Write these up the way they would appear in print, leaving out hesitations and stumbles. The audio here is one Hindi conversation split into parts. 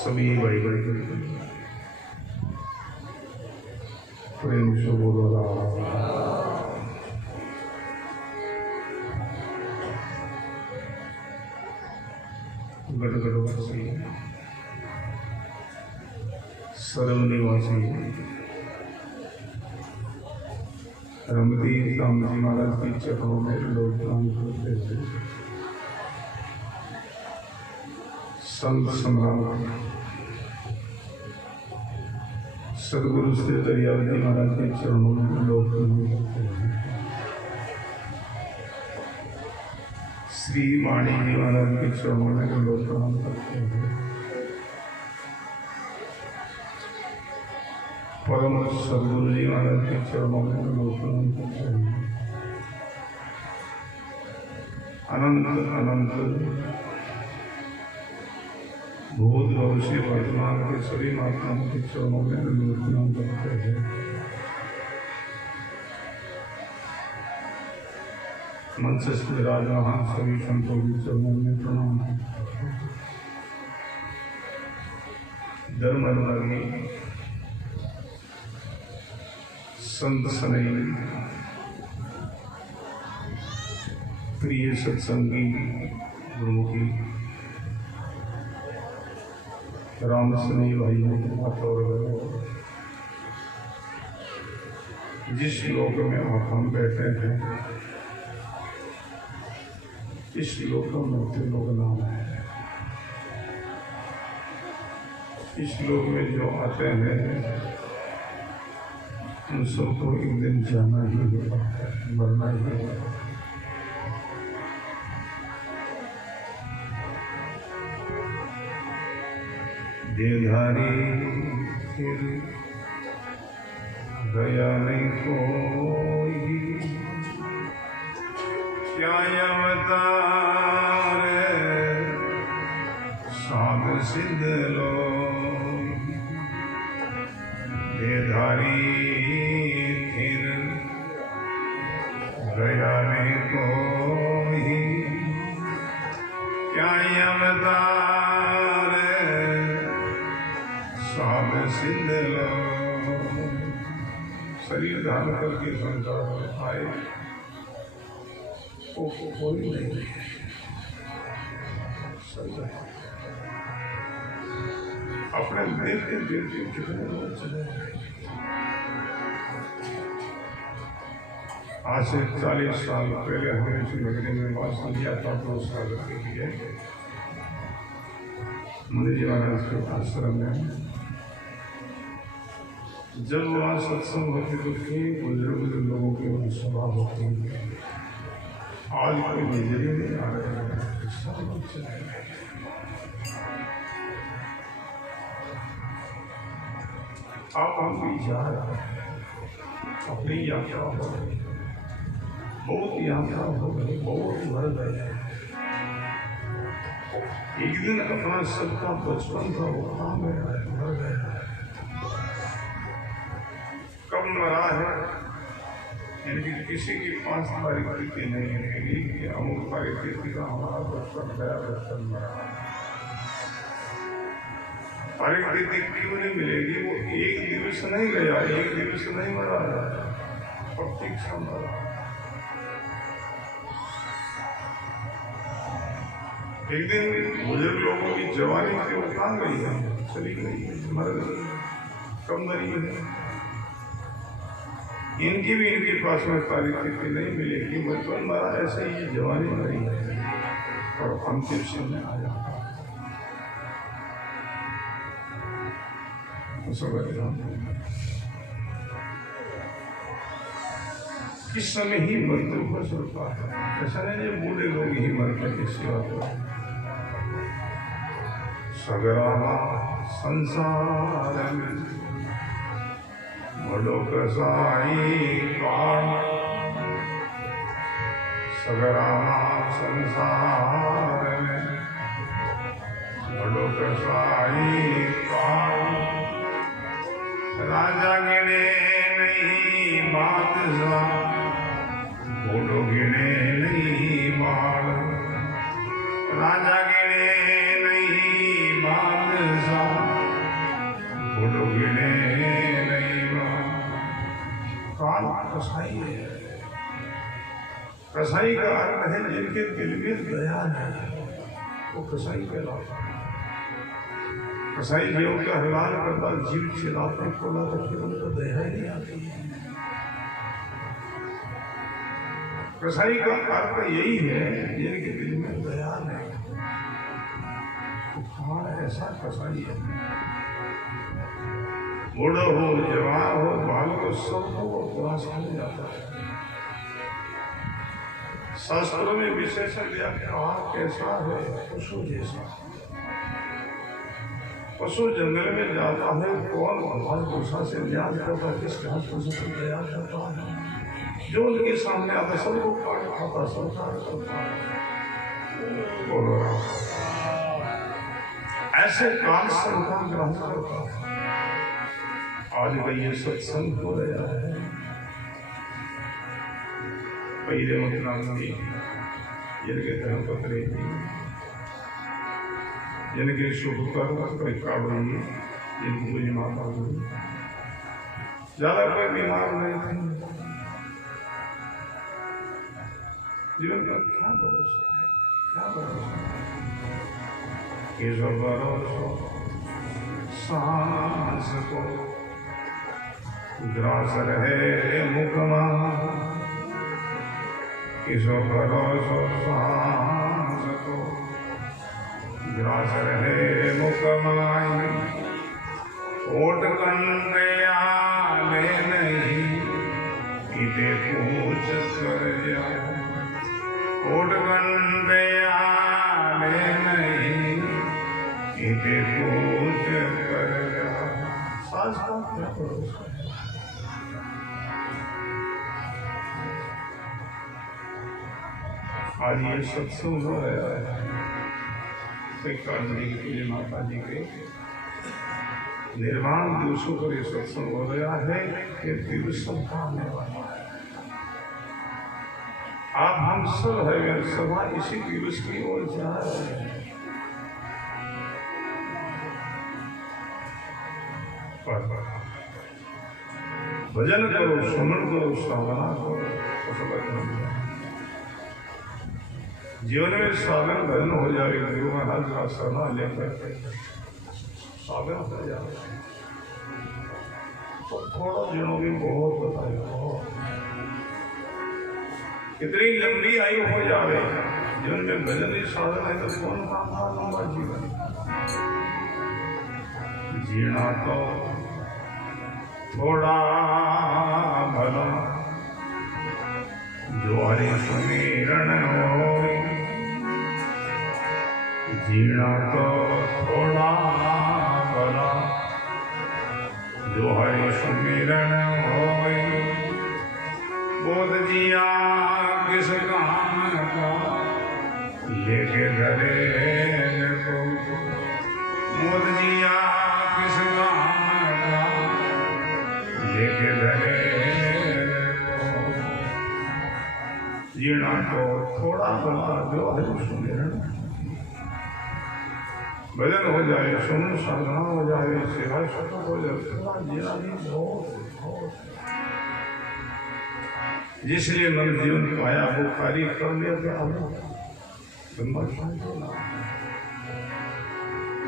सभी भाई भाई प्रेम से बोलो गढ़गढ़वासी सरल निवासी रमदीन राम जी महाराज की चरणों में लोग काम करते थे। संत सम्राट सदगुरु श्री दरियावती महाराज के चरणों में लोग काम करते थे। श्री वाणी जी महाराज के चरणों में लोग काम करते हैं। परम सदगुरु जी महाराज के चरणों में लोग काम करते हैं। अनंत अनंत भूत भविष्य वर्तमान के सभी महात्माओं के चरणों में लोग काम करते हैं। मंच से विराजमान सभी संतों के चरणों में प्रणाम। धर्म अनुरागी संत सनई प्रिय सत्संगी गुरुमुखी राम सनई भाइयों और जिस लोक में हम बैठे हैं इस लोक में लोग नाम है। इस लोक में जो आते हैं उन सबको एक दिन जाना ही होगा, मरना ही होगा। देधारी फिर गया नहीं कोई, क्या अवतार साध सिद्ध लोग। देधारी फिर गया नहीं कोई, क्या अवतार साध सिद्ध लोग। शरीर धारण करके संसार में आए, वो कोई नहीं है। अपने देखते देखते कितने लोग चले गए। आज से 40 साल पहले हमने इस नगरी में वास किया था, 2 साल के लिए मुनि जी महाराज के आश्रम में। जब वहाँ सत्संग होते तो कई बुजुर्ग लोगों की वहाँ सभा होती है। आज कोई नजर ही नहीं आ रहे हैं, सब लोग चले गए। आप हम भी जा रहे हैं, अपनी यात्रा हो गई, बहुत यात्रा हो गई, बहुत भर गए। एक दिन अपना सबका बचपन था वो कहाँ गया है, भर गया है। कब मरा है, यानी किसी की 5 परिस्थिति नहीं मिलेगी कि अमुक परिस्थिति का हमारा बचपन गया, बचपन मरा। परिस्थिति क्यों नहीं मिलेगी? वो एक दिवस नहीं गया, एक दिवस नहीं मरा, प्रतीक्षा मरा। एक दिन बुजुर्ग लोगों की जवानी से वो कहाँ गई है, चली गई है, मर गई, कब मरी है। इनकी भी इनके पास में परिस्थिति नहीं मिलेगी, बचपन मरा, ऐसे ही जवानी मरी है और अंतिम समय आया। किस समय ही मृत्यु हो सकता है, ऐसा नहीं है बूढ़े लोग ही मरते किसी बात पर। सगरा संसार में बड़ो कसाई काल, सगरा संसार में बड़ो कसाई काल। राजा गिने नहीं बादशाह, बूढ़ो गिने नहीं बाल। राजा गिने नहीं बादशाह, बूढ़ो गिने नहीं बाल। काल कसाई है। कसाई का अर्थ है जिनके दिल में दया है, वो कसाई कहलाता है। कसाई जीव का हलाल करता, जीव चिल्लाते खोला तो फिर उनको दया ही नहीं आती है। कसाई का अर्थ यही है जिनके दिल में दया नहीं। कौन ऐसा कसाई है? बूढ़ा हो, जवान हो, बाल हो, सब हो, पूरा समझ जाता है। शास्त्रों में विशेषण दिया कैसा है, पशु जैसा। पशु जंगल में जाता है, कौन घास भूसा से न्याज करता है, किस घास भूसा से तैयार करता है, जो उनके सामने आता सबको काट खाता, सब करता है। ऐसे काल संतान ग्रहण करता है। आज का ये सत्संग हो रहा है। पहले मतलब जिनके धर्म पत्र जिनके शुभ कर्म कार्ड होंगे, जिनकी पूरी माता होगी, ज्यादा कोई बीमार नहीं थे। जीवन का क्या भरोसा है, क्या भरोसा है? ये जो भरोसा सांस को ग्रास रहे मुकमा, किसो भरोसा सांस को ग्रास रहे मुकमाई। ओट कंडयाले नहीं इते पूछ कर जाओ, ओट कंडयाले नहीं इते पूछ आज का क्या भरोसा है। आज ये सत्संग हो रहा है काली पूज्य माता जी के निर्वाण दिवसों पर ये सत्संग हो रहा है कि दिवस आने वाला है। आप हम सब है सभा इसी दिवस की ओर जा रहे हैं। भजन करो, सुमन करो, साधना करो, जीवन में साधन भजन हो जाए। गुरु महाराज का सलाह लेकर साधन हो जाए तो थोड़ा दिनों में बहुत बताएगा। कितनी लंबी आयु हो जाए, जीवन में भजन ही साधन है तो कौन काम था लंबा जीवन। जीना तो थोड़ा भला जो हरि सुमिरन हो, जीना तो थोड़ा भला जो हरि सुमिरन हो। बोध जिया किस काम का लेके धरे को, बोध जिया किस काम का लेके धरे को। जीना तो थोड़ा भला जो हरि सुमिरन, भजन हो जाए, सुन साधना हो जाए, सेवा शतक हो जाए, थोड़ा जीना भी बहुत। जिसलिए मन जीवन पाया वो कार्य कर लिया तो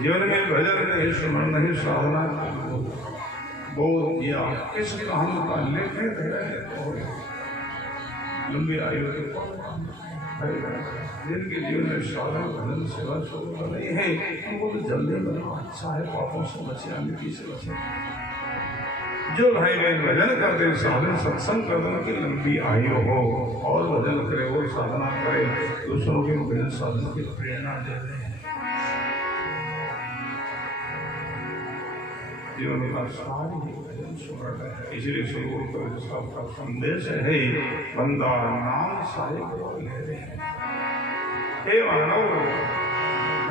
जीवन में भजन नहीं, सुमन नहीं, साधना बोध किया किस काम का लेके रहे। लंबी आयु के जिनके जीवन में साधन भजन सेवा शोभा नहीं है वो तो जल्दी बना अच्छा है, पापों से बचे, अनिति से बचे। जो भाई बहन भजन करते, साधन सत्संग करते, उनकी लंबी आयु हो और भजन करे, वो साधना करे, दूसरों के भजन साधन की प्रेरणा दे रहे हैं। जीवन का सारी भजन सुमरण है। इसलिए शुरू का संदेश है, बंदा नाम साहिब ले रहे हैं। हे मानव,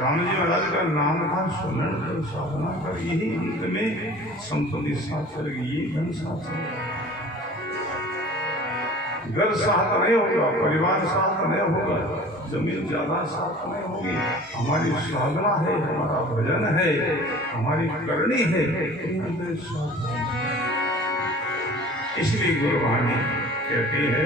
राम जी महाराज का नाम का सुमरण कर, साधना कर, यही अंत में संपत्ति साथ चलेगी, ये धन साथ चलेगा। घर साथ नहीं होगा, परिवार साथ नहीं होगा, जमीन ज्यादा साथ नहीं होगी। हमारी साधना है, हमारा भजन है, हमारी करनी है, इसलिए गुरुवाणी कहती है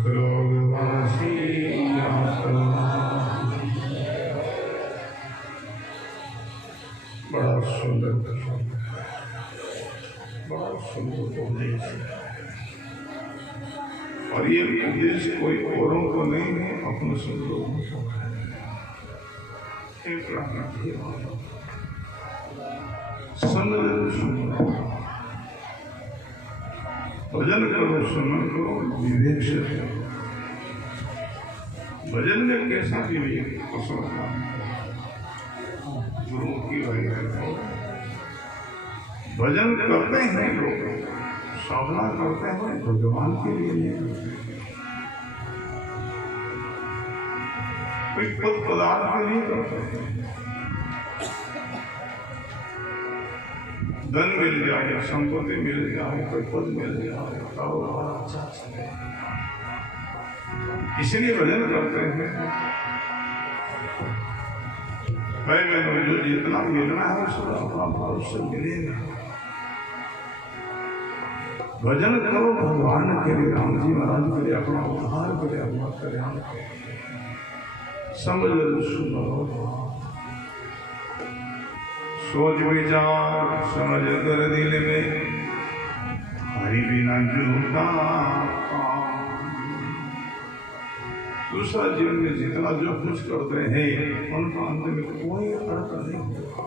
सतलोकवासी बड़ा सुंदर बड़ा सुंदर उपदेश है। और ये उपदेश कोई औरों को नहीं है, अपने सब लोगों को है। भजन करो, सुमन करो, विवेक से करो। भजन में कैसा विवेक गुरु की वजह। भजन करते हैं लोग, साधना करते हैं भगवान के लिए नहीं करते, कोई पद पदार्थ के लिए करते हैं। धन मिल जाए, संपत्ति मिल जाए, कोई पद मिल जाए, कारोबार अच्छा चले, इसलिए भजन करते हैं। भाई बहनों, जो जितना मिलना है उसको अपना भरोसा मिलेगा। भजन करो भगवान के लिए, राम जी महाराज के लिए, अपना उद्धार करे, अपना कल्याण करे। समझ सुनो, सोच विचार समझ कर दिल में, हरि बिना झूठा। दूसरा जीवन में जितना जो कुछ करते हैं उनका अंत में कोई अर्थ नहीं होता।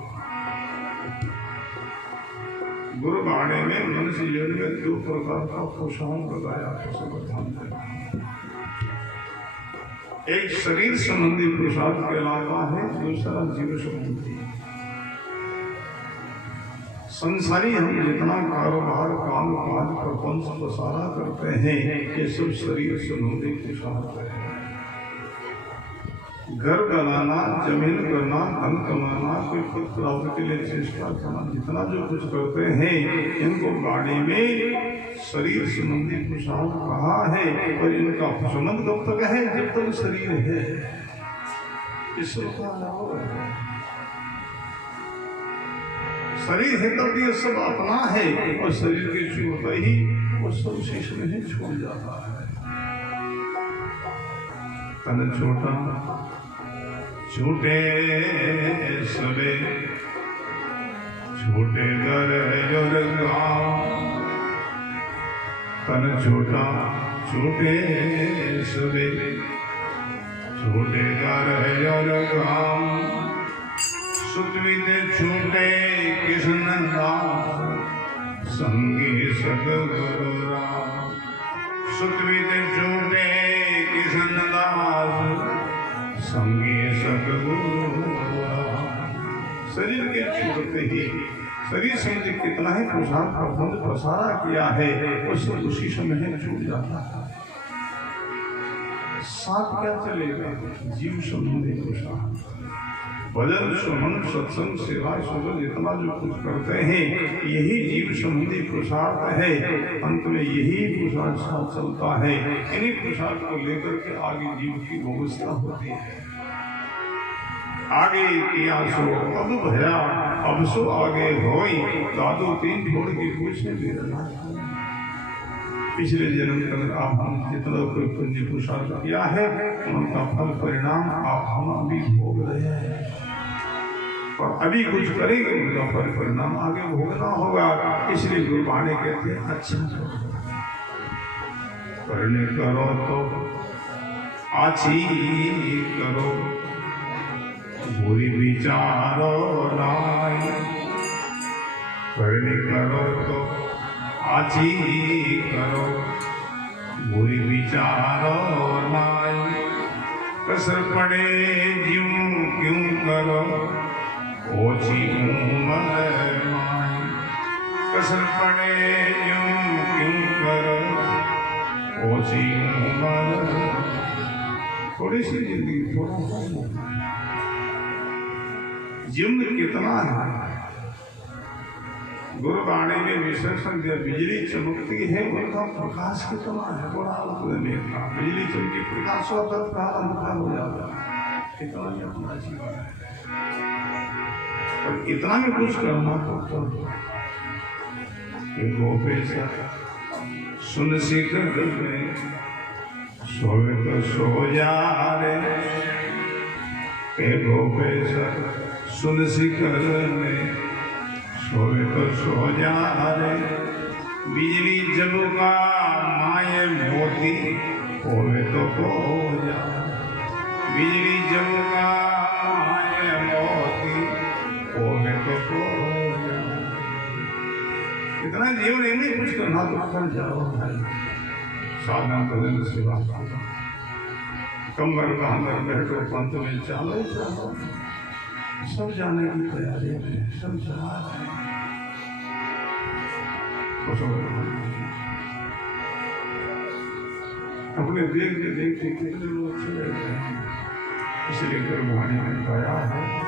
गुरुबाणी में मनुष्य जीवन में दो प्रकार का पोषण बताया, एक शरीर संबंधी पुरुषार्थ कहलाता है, दूसरा जीव संबंधी। संसारी हम जितना कारोबार काम काज प्रपंच प्रसारा करते हैं, ये सब शरीर संबंधी पुरुषार्थ है। घर बनाना, जमीन करना, धन कमाना, कोई पद प्राप्ति के लिए चेष्टा करना, जितना जो कुछ करते हैं इनको गाड़ी में शरीर संबंधी पुरुषार्थ कहा है। और इनका संबंध कब तक है? जब तक शरीर है। शरीर है तब ये सब अपना है, और शरीर के छूटते ही वो सब शेष में ही छूट जाता है। तन छोटा छूटे सबे, छूटे घर और गाँव। तन छोटा छूटे सबे, छूटे घर और गाँव। सुतविद छूटे कृष्ण दास, संगी सतगुरु राम। सुतविद छूटे कृष्ण दास, संगी सतगुरु राम। शरीर के छूटते ही शरीर समझ कितना ही पुरुषार्थ प्रबंध प्रसारा किया है, उससे उसी समय छूट जाता है। साथ क्या चलेगा? जीव संबंधी पुरुषार्थ, भजन सुमन सत्संग सेवा सुगल जितना जो कुछ करते हैं यही जीव संबंधी पुरुषार्थ है। अंत में यही पुरुषार्थ साथ चलता है। इन्हीं पुरुषार्थ को लेकर के आगे जीव की व्यवस्था होती है। आगे किया सो अब भया, अब सो आगे होई, दादो तीन छोड़ के पूछने दे रहा। पिछले जन्म तक आप हम जितना कोई पुण्य पुरुषार्थ किया है उनका फल परिणाम आप हम अभी भोग रहे हैं, और अभी कुछ करेंगे उनका फल परिणाम आगे भोगना होगा। इसलिए गुरुबाणी कहते हैं अच्छा करने करो तो आची करो, बुरी विचारो नाई। करने करो तो आची करो, बुरी विचारो नाई। कसर पड़े ज्यों क्यों करो, ओछी उम्र माई। कसर पड़े ज्यों क्यों करो, ओछी उम्र। थोड़ी सी जिंदगी, थोड़ा जीवन कितना है। गुरुबाणी में विशेषण दिया, बिजली चमकती है उनका प्रकाश कितना है। बड़ा देखा बिजली चमकी प्रकाश होता है, अंधकार हो जाता है। कितना ही अपना जीवन है, और इतना भी कुछ करना पड़ता है। गोपे सुन सीख सोवे तो सो जा रे के गोपेश सुन सिकर ने सोवे तो सो जा रे बिजली जबका माये मोती होवे तो जा बिजली जबका माये मोती होवे तो जा इतना जीवन ही नहीं कुछ करना तो कर जाओ भाई साधना करें सेवा कमर का अंदर बैठो पंथ में चालो चालो सब जाने की तैयारी में सब जा रहे हैं अपने देखते देखते कितने लोग चले गए हैं इसलिए गुरबाणी में गाया है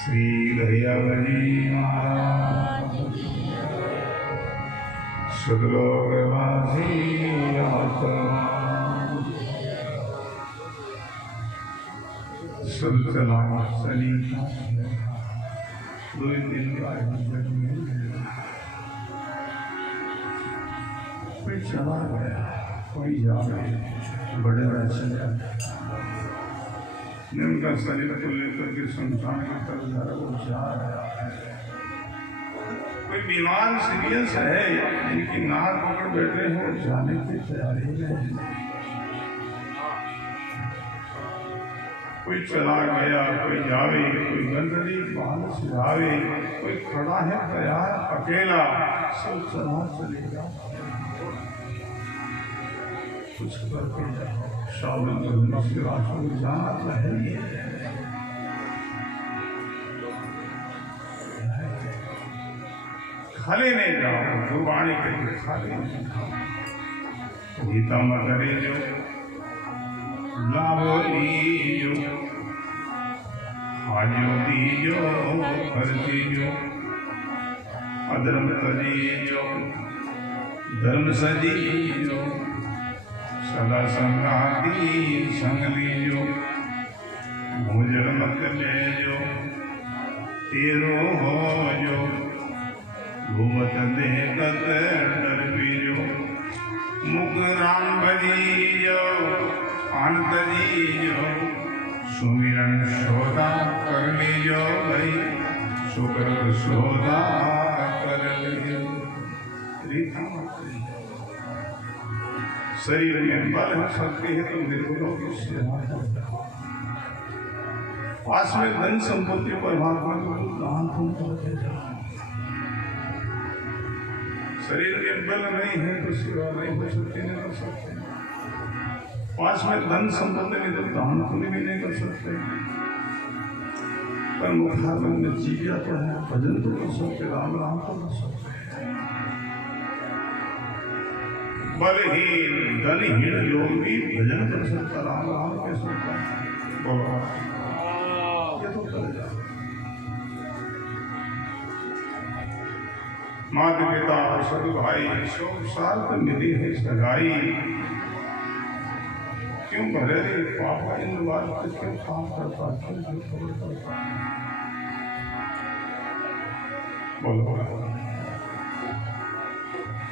श्री दरियावली महाराज सदलोकवासी आत्मा सब चला सलीका 2 दिन का कोई चला गया कोई जा गया बड़े चले उनका शरीर को लेकर के संसार की तरफ वो जा रहा है। कोई बीमार सीरियस है इनकी नाक पकड़ बैठे हैं जाने की तैयारी में। कोई चला गया कोई जावे कोई गंदगी बाहर से आवे कोई खड़ा है तैयार अकेला सब चला चलेगा कुछ करके शामिल जाना चाहिए। खाली नहीं जाओ गुरबाणी के लिए खाली नहीं जाओ। गीता में करे जो लाभ लीजो आजो दीजो खर्चीजो अधर्म तजीजो धर्म सजीजो सदा संगाती संग लीजो भोजन मत लेजो तेरो हो जो घूमत देखत डर बीजो मुख राम भजीजो अंत जीजो सुमिरन शोधा कर लीजो भाई शुक्र शोधा कर लीजो। शरीर में बल हो सकती है तो निर्गुणों की सेवा पास में धन संपत्ति परमात्मा को दान तुम करके जाओ। शरीर में बल नहीं है तो सेवा नहीं हो सकती नहीं कर सकते। पास में धन संपत्ति नहीं तो दान पुण्य भी नहीं कर सकते। पर मुखारबन में जीविया तो है भजन तो कर सकते राम राम तो कर सकते। बलहीन धनहीन लोग भी भजन कर सकता राम राम के सकता ये तो कर जाए। माता पिता सभी भाई सौ साल तक मिली है सगाई क्यों भरे पापा इन बात पर क्यों काम करता क्यों खबर करता बोलो।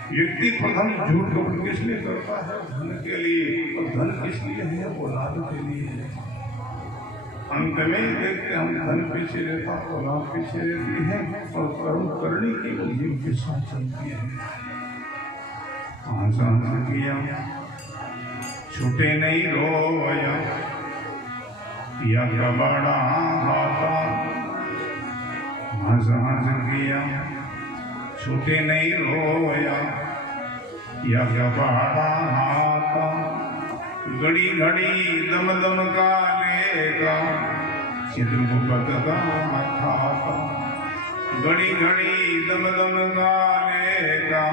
व्यक्ति प्रथम झूठ कपट किस लिए करता है धन के लिए और धन किस लिए है औलाद के लिए। अंत में देखते हम धन पीछे रहता औलाद पीछे रहती है और कर्म करने की वो जीव के साथ चलती है। हंस किया छूटे नहीं रोया या कबाड़ा हाथा हंस किया छूटे नहीं रोया या कबाड़ा हाथा घड़ी घड़ी दम दम का लेगा चित्र को बददा खाता घड़ी घड़ी दम दम का लेगा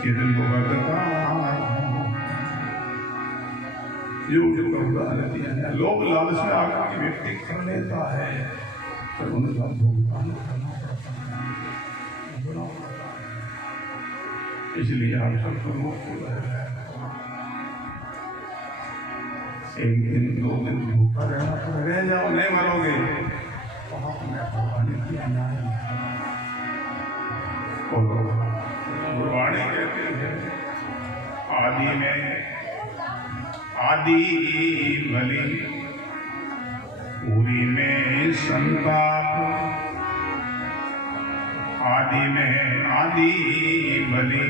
चित्र को बददा लोग लालच में आकर के व्यक्ति कर लेता है पर उनका भुगतान करना पड़ता है। इसलिए आप सबको मुक्त एक दिन 2 दिन भूखा रहना तो रह जाओ नहीं मरोगे। गुरबाणी कहते हैं आदि भली पूरी में संताप आदि भली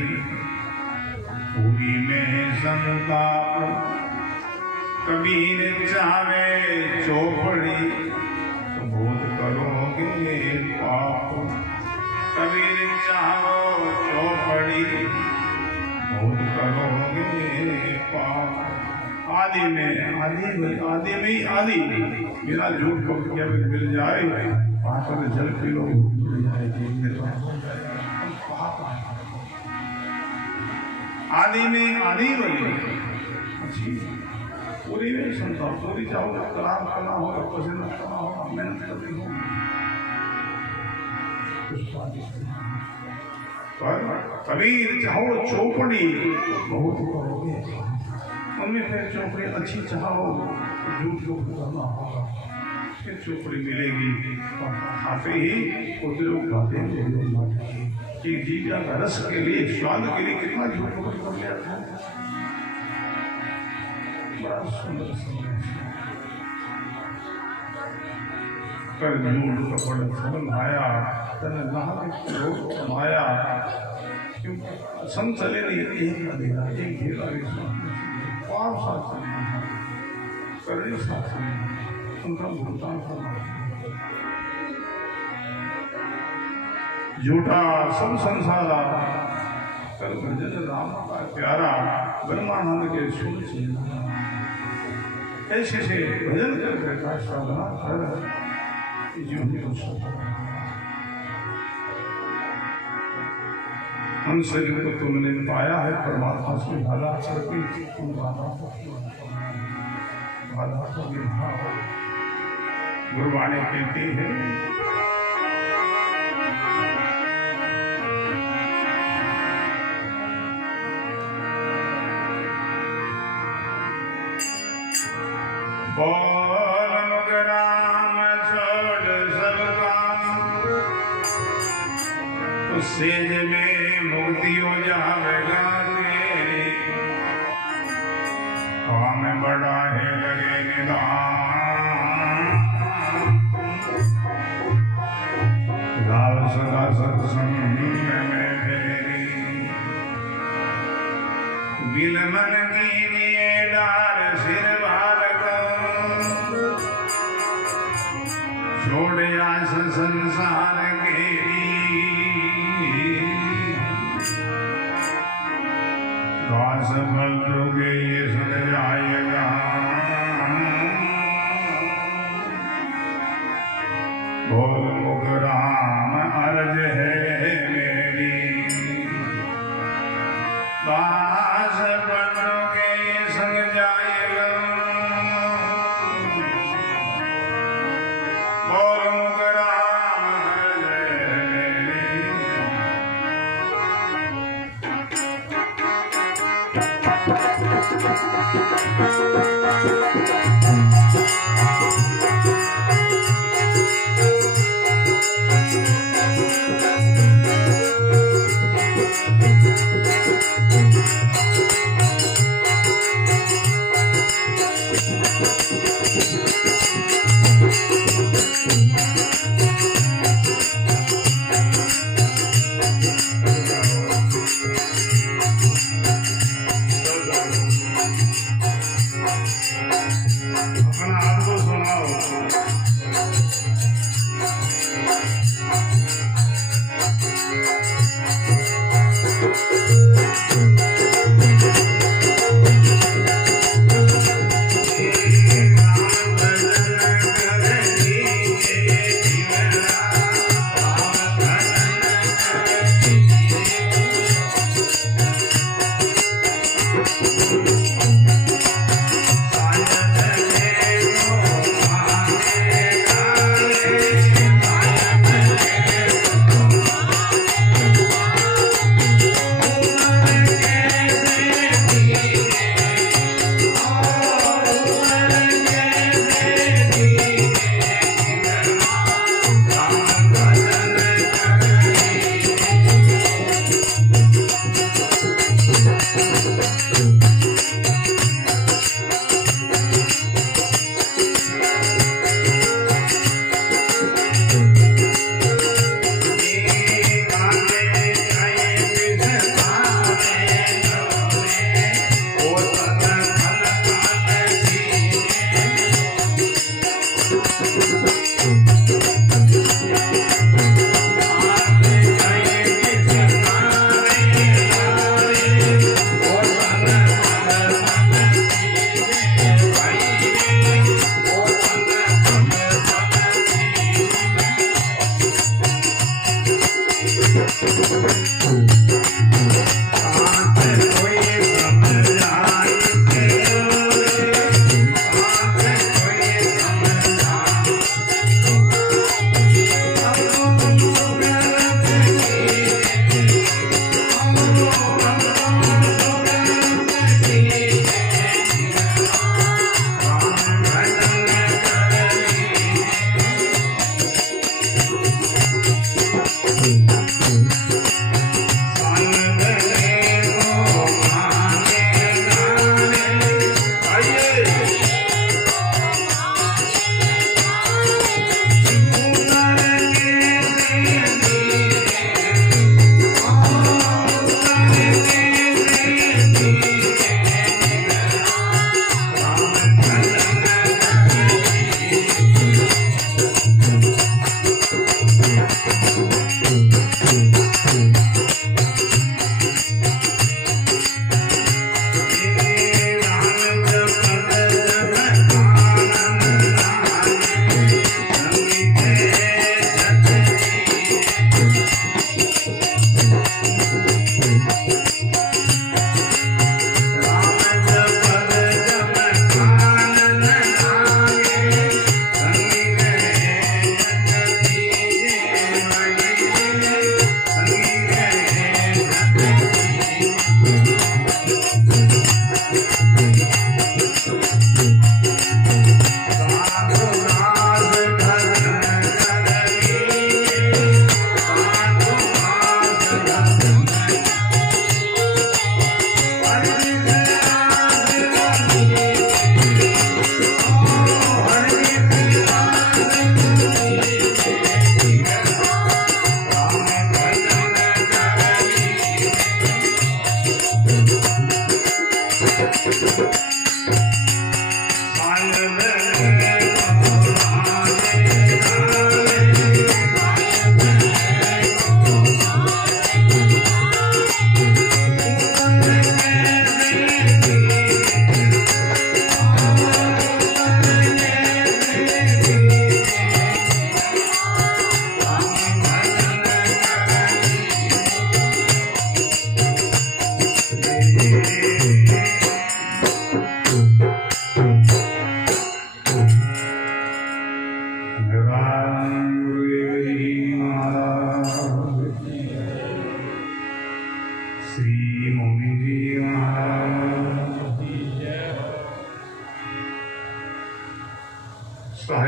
पूरी में संताप कबीर चावे चौपड़ी तो बोध करोगे पाप कबीर चाहो चौपड़ी बोध करोगे पाप। आदि में बिना झूठ को किया मिल जाए पाकर जल पी लो मिल जाएगी। आदि में आदि बनी पूरी नहीं सुनता पूरी चाहो कलाम करना होगा पसीना करना होगा मेहनत करनी होगी। पर कबीर चाहो चौपड़ी बहुत करोगे, उनमें फिर चौपड़ी अच्छी चाहो झूठ झूठ करना होगा, फिर चौपड़ी मिलेगी। खाते ही कुछ लोग खाते हैं कि जीजा का रस के लिए, स्वाद के लिए कितना झूठ कर लिया था। बड़ा सुंदर संदेश कर झूठ कपड़ सरल आया तने नाहक रोग कमाया। क्योंकि संग चले नहीं, एक अंधेरा एक घेरा पार साथ करने साथ उनका भुगतान करना। झूठा सब संसारा कर भजन राम का प्यारा, ब्रह्मानंद के सुन ऐसे से भजन करके का साधना कर जीवन को हम शरीर को तुमने पाया है परमात्मा से बाधा करके तुम बाधा को निभाओ। गुरुवाणी कहती है बोल मुगराम छोड़ सब काम, उससे में मुक्ति हो जाएगा तेरी। काम बड़ा है लगे निदान, लाल सदा सत्संग में फेरी। बिल मन की लिए डार सिर छोड़ आस संसार के दास फल जोगे ये सुन जाएगा। बोल मुख राम अर्ज है मेरी, दास फल जोगे ये सुन जाएगा।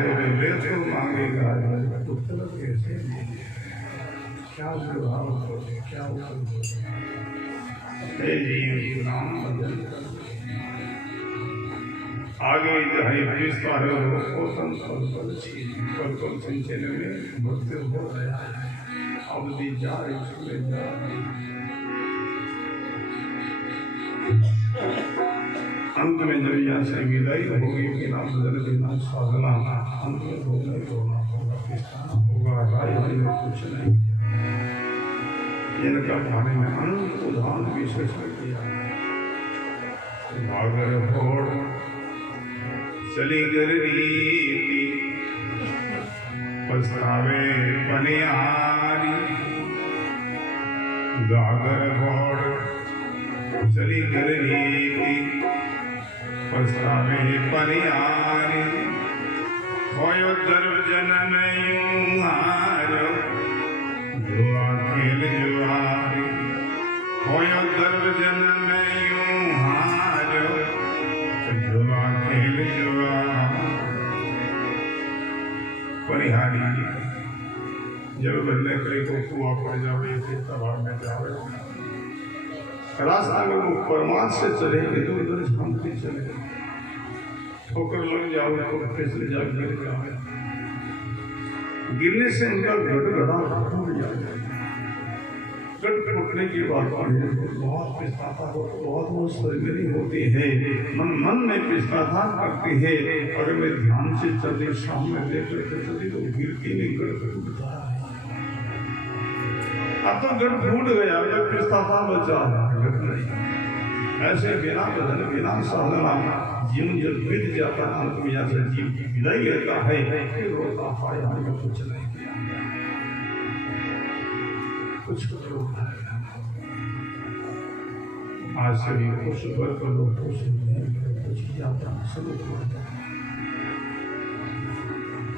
ले तो मांगेगा तो तलब कैसे क्या व्यवहार करोगे क्या हे जीव नाम बदल आगे चाहे विस्तार हो पोषण पल सिंचन में मृत्यु हो गया अवधि जाए इसमें जा अंत में जब यहाँ से विदाई होगी बिना बदल बिना साधना अंत में रोना होगा पिछाना होगा राय में कुछ नहीं इनका भाने में अनंत उदाहरण विशेषण किया भागर भोर चली गरीबी पछतावे बनियारी गागर भोर चली गरीबी पछतावे बनियारी होयो गर्भ जन्म यूं हारो जुआ खेल जुआरी होयो गर्भ जन्म यूं हारो जुआ खेल जुआरी परिहारी जब बदले कई को कुआ पड़ जावे तबाह में जावे रास्ता में वो परमात्मा से चलेंगे तो इधर शांति चले ठोकर लग जाओ तो फिसल जाओ गिर जाओ गिरने से उनका गड़ा टूट जाए गट फूटने की बात बहुत पिछताता हो बहुत वो सरगरी होती है मन में पिछताता करती है अगर मैं ध्यान से चले सामने लेकर चली तो गिरती नहीं गट फूटता है अब तो गट फूट गया तो पिछताता बचा गट नहीं ऐसे बिना बदल बिना साधना जीवन जब बीत जाता है अंत में यहाँ से जीव की विदाई लेता है फिर रोता पाया कुछ नहीं किया कुछ करो आज से भी कुछ बर करो कुछ कुछ यात्रा शुरू करो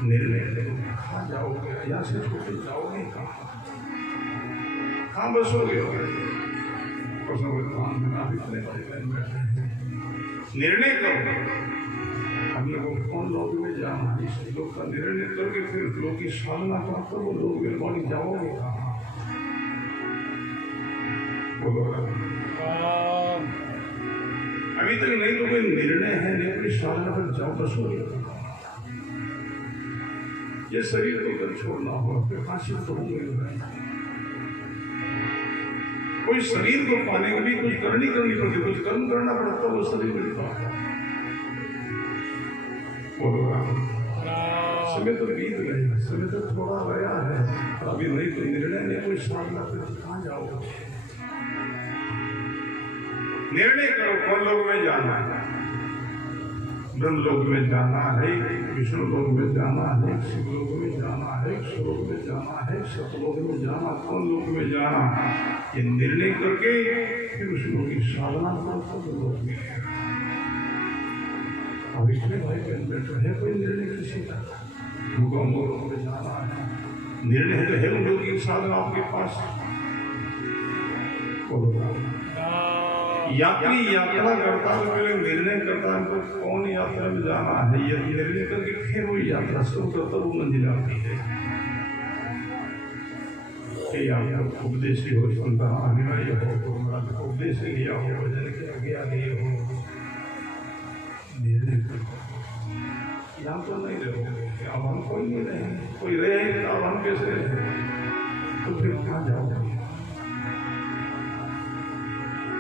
निर्णय लो कहाँ जाओगे यहाँ से छोटे जाओगे कहाँ बसोगे निर्णय करो हम लोग कौन लोग में जाना है इस लोग का निर्णय करके फिर लोग की साधना करते वो लोग निर्माण जाओगे कहाँ अभी तक नहीं तो कोई निर्णय है नहीं अपनी साधना पर जाओ बसोगे ये शरीर को कल छोड़ना होगा फिर हासिल तो होंगे कोई शरीर को पाने के लिए कुछ करनी पड़ती कुछ कर्म करना पड़ता वो शरीर मिलता है समय तो बीत गया समय तो थोड़ा गया है अभी नहीं तो निर्णय नहीं कोई साधना करके कहाँ जाओगे निर्णय करो कौन लोग में जाना है ब्रह्म लोक में जाना है विष्णु लोक में जाना है शिव लोक में जाना है स्वलोक में जाना है सतलोक में जाना कौन लोक में जाना ये निर्णय करके फिर उस लोक की साधना करो सब लोग में अब इसमें भाई बहन बैठो है कोई निर्णय किसी का लोक में जाना है निर्णय तो है उन लोग की साधना आपके पास यात्री यात्रा करता है पहले निर्णय करता है तो कौन यात्रा में जाना है ये निर्णय करके फिर वो यात्रा शुरू करता वो मंजिल आती है आपको उपदेश हो संतान अनुयायी हो तो हमारा उपदेश लिया हो भजन के आज्ञा लिए हो निर्णय यहाँ तो नहीं रहोगे अब हम कोई नहीं रहेंगे कोई रहेंगे अब हम कैसे रहेंगे तो फिर कहाँ जाओगे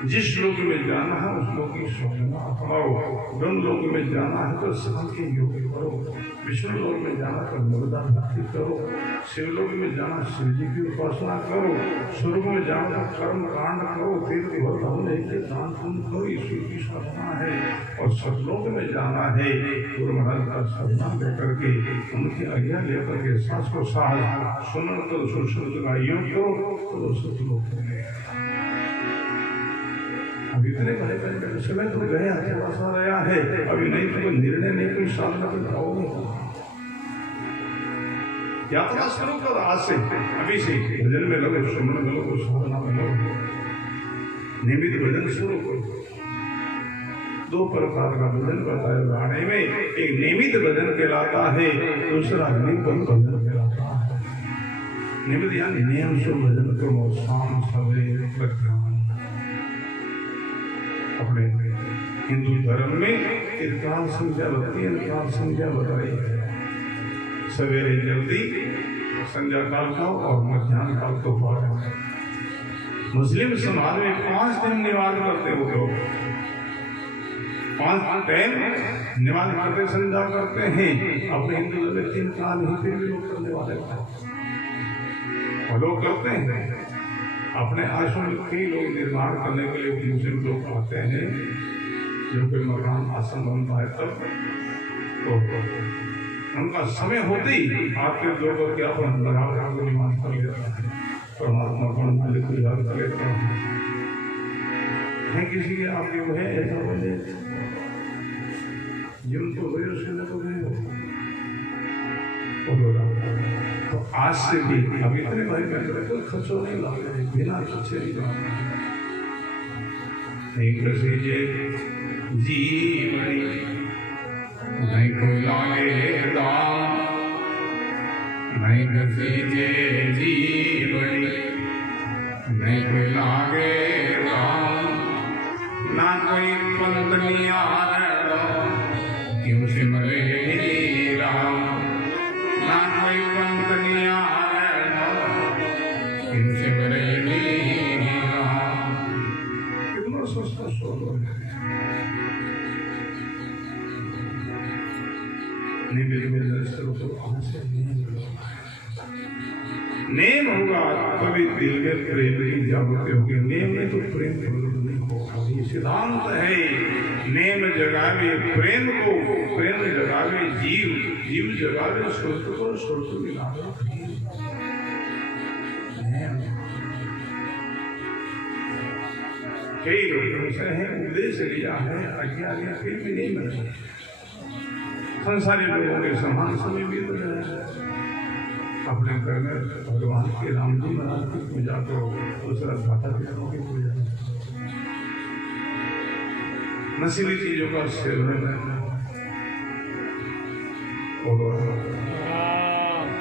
जिस लोक में जाना है उस लोक की साधना अपनाओ ब्रह्म लोक में जाना है तो शांति योग करो विष्णु लोक में जाना तो मुर्दा भक्ति करो शिव लोक में जाना शिव जी की उपासना करो स्वर्ग में जाना तो कर्म कांड करो तीर्थ के दान पुण्य करो ईश्वर की साधना है और सतलोक में जाना है गुरु महाराज का साधना लेकर के उनकी आज्ञा लेकर के सांस को साहस सुमन करो सुश्रुत का योग करो तो सतलोक में अभी इतने बड़े बड़े समय तो गया थोड़ा सा रहा है अभी नहीं तो कोई निर्णय नहीं कोई साधना कर जाओगे यात्रा शुरू करो आज से अभी से भजन में लगो सुमन में लगो साधना में लगो नियमित भजन शुरू करो दो प्रकार का भजन बताया गाने में, एक नियमित भजन कहलाता है, दूसरा निपुण भजन कहलाता है। नियमित यानी नियम से भजन करो, शाम सवेरे प्रज्ञान। अपने हिंदू धर्म में काल संख्या बताई है, काल संख्या बताई है। सवेरे जल्दी संध्या काल खाओ और मध्याह्न काल को पाओ। मुस्लिम समाज में 5 दिन निवास करते हो लोग, 5 टाइम निवास करते संध्या करते हैं। अपने हिंदू धर्म में 3 काल ही फिर भी लोग करने वाले लोग करते हैं। अपने आश्रम में कई लोग निर्माण करने के लिए मुस्लिम लोग आते हैं, जो कोई मकान आश्रम बनता है तब तो उनका समय होते ही आपके लोग क्या निर्माण कर लेता है, परमात्मा को मालिक को याद कर लेता है। किसी के आपके वो है ऐसा बोले जिन तो हुए उसके तो गए। तो आज से भी अब इतने भाई बहन कोई खर्चो नहीं ला रहे, बिना खर्चे नहीं ला नहीं कृषि जीवनी नहीं कोई लागे दाम, नहीं कृषि जीवनी नहीं कोई लागे दाम, ना कोई पंतनिया क्यों सिमरे राम, ना कोई पंतनिया क्यों सिमरे राम। कितना सस्ता सोलो है। नेम होगा तभी दिल में प्रेम की जागृति होगी। नेम में तो प्रेम नहीं होगा। ये सिद्धांत है। नेम जगावे प्रेम को, प्रेम जगावे जीव, जीव जगावे स्वर्ग को, स्वर्ग मिलावे। कई लोग से हैं उपदेश लिया है, आज्ञा लिया, फिर भी नहीं मिला। संसारी लोगों के समान समय बीत रहे हैं। अपने घर में भगवान के राम जी महाराज की पूजा करो, दूसरा माता पिता की पूजा। नशीली चीजों का सेवन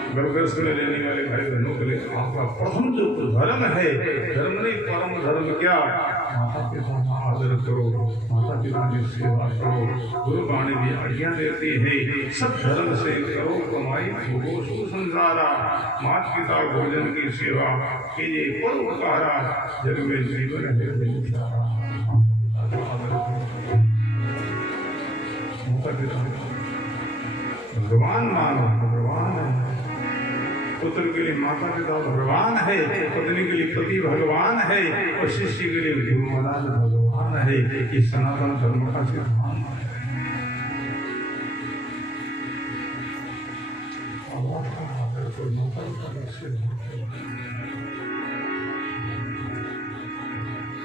गर्भस्थ में रहने वाले भाई बहनों के लिए आपका प्रथम जो धर्म है, धर्म नहीं परम धर्म क्या, माता पिता का आदर करो, माता पिता की सेवा करो। गुरु वाणी भी आज्ञा देती है, सब धर्म से करो कमाई भोगो सुसंसारा, माता पिता भोजन की सेवा कीजिए परोपकारा, जग में जीवन है भगवान मानो, भगवान है। पुत्र के लिए माता पिता भगवान है, पत्नी के लिए पति भगवान है, और शिष्य के लिए गुरु महाराज भगवान है। ये सनातन धर्म का सिद्धांत है।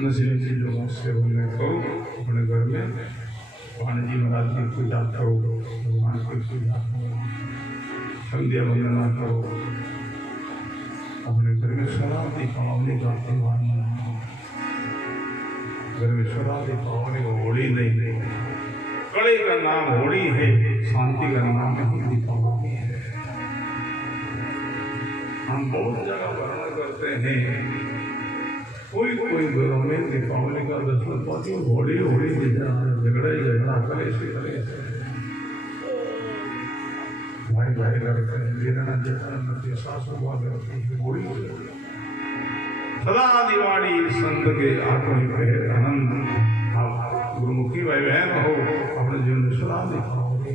नशीली चीजों का सेवन न करो, अपने घर में पानी जी महाराज की पूजा करो, भगवान की पूजा करो, संध्या वंदना करो। अपने घर में शराब दीपावली का त्योहार मनाओ। घर में शराब दीपावली होली नहीं, कड़े का नाम होली है, शांति का नाम नहीं दीपावली है। हम बहुत जगह वर्णन करते हैं, कोई कोई घरों में दीपावली का दर्शन पाती होली होली झगड़ा करे से भाई भाई लड़ते हैं, लेना जेठा सासू बात होली। सदा दिवाली संत के आत्म पे आनंद। आप गुरुमुखी भाई बहन हो, अपने जीवन में सदा दिखाओगे।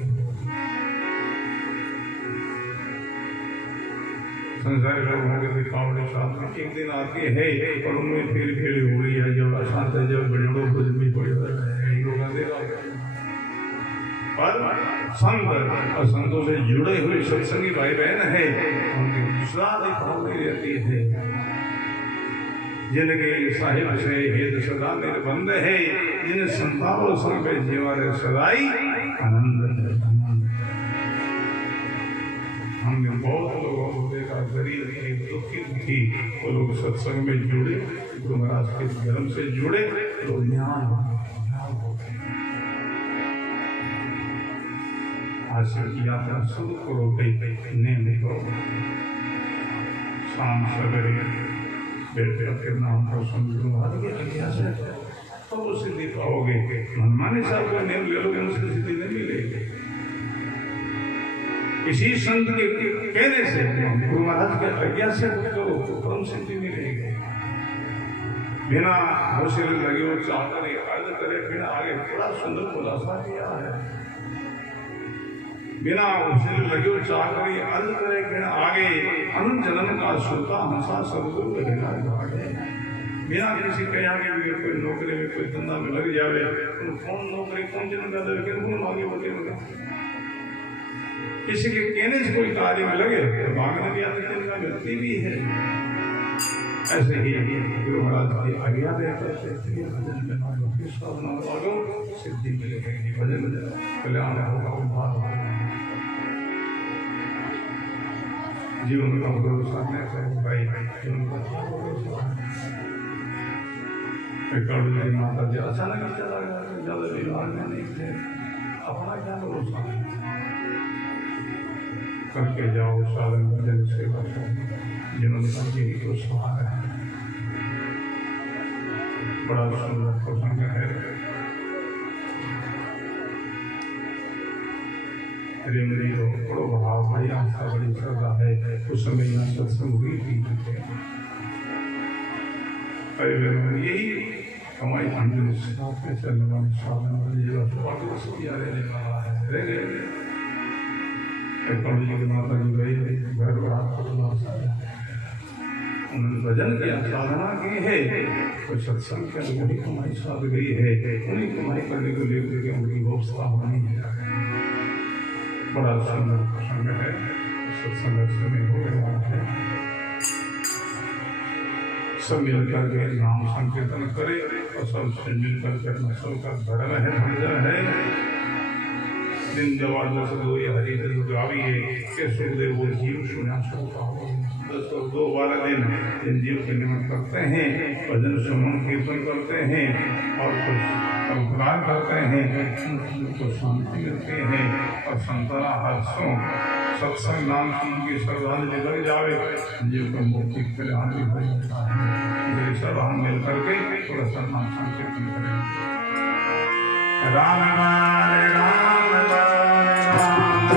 संसारी लोगों के दीपावली साथ में एक दिन आती है और उनमें फिर खेली हुई है, जब अशांत है, जब बड़ों को भी पड़े पर संत और संतों से जुड़े हुए सत्संगी भाई बहन है, उनकी दूसरा दीपावली रहती है। जिनके साहिब से हेत सदा निर्बंध है, जिन संतानों संग जीवन सदाई आनंद है। हमने बहुत लोगों को देखा, गरीब थी, दुखी थी, वो लोग सत्संग में जुड़े, गुरु महाराज के धर्म से जुड़े, तो ज्ञान हासिल की यात्रा शुरू करो गई नेम करो शाम सवेरे बेटे के नाम को समझो तो वो सिद्धि पाओगे। मनमाने साहब को नेम ले लोगे उससे सिद्धि नहीं मिलेगी। इसी संत के कहने से गुरु महाराज के आज्ञा से करो तो परम सिद्धि मिलेगी। बिना होशिल लगे वो चाह करे अर्ज करे बिना आगे बड़ा सुंदर खुलासा किया है। बिना होशिल लगे वो चाह करे अर्ज करे बिना आगे अनंत जन्म का श्रोता हंसा सदगुरु रहना जागे। बिना किसी के आगे भी कोई नौकरी में कोई धंधा में लग जावे कौन नौकरी कौन जन्म का दर कौन आगे बढ़े किसी के कहने से कोई कार्य में लगे तो भागना भी आते दिन का मिलती भी है। ऐसे ही गुरु महाराज की आज्ञा देते भजन में मानो सिद्धि मिलेगी। भजन कल्याण होगा उद्धार होगा जीवन का भरोसा नहीं भाई जीवन का माता जी अचानक ही चला गया ज्यादा विवाद में नहीं थे अपना क्या भरोसा करके जाओ साधन भजन सेवा जिन्होंने समझे तो सहारा है। बड़ा सुंदर प्रसंग है। मेरी बड़ो भाव बड़ी आस्था बड़ी श्रद्धा है। उस समय यहाँ सत्संग हुई थी यही हमारी अंजलि साथ में चलने वाली साधन रहने वाला है। माता जी गई घर उन्होंने भजन किया साधना की है तो सत्संग के वही कमाई साध गई है। उन्हीं कमाई करने को लेकर के उनकी व्यवस्था होनी है। बड़ा सुंदर प्रसंग है। सत्संग समय हो गया है। सब मिलकर के नाम संकीर्तन करे और सबसे मिलकर के सबका धर्म है भजन है। दिन जबरदस्त दो हरि गाविए के सुखदेव वो जीव सुना सकता हो 10-12 दिन जिन जीव के निमित्त करते हैं भजन सुमन कीर्तन करते हैं और कुछ संस्कार करते हैं उनको शांति मिलती है और संताना हर्षों सत्संग नाम सुन की श्रद्धांजलि लग जावे जीव को मुक्ति के लिए आदि हो जाता है। सब हम मिल करके थोड़ा सा नाम संकीर्तन करें। राम राम राम राम राम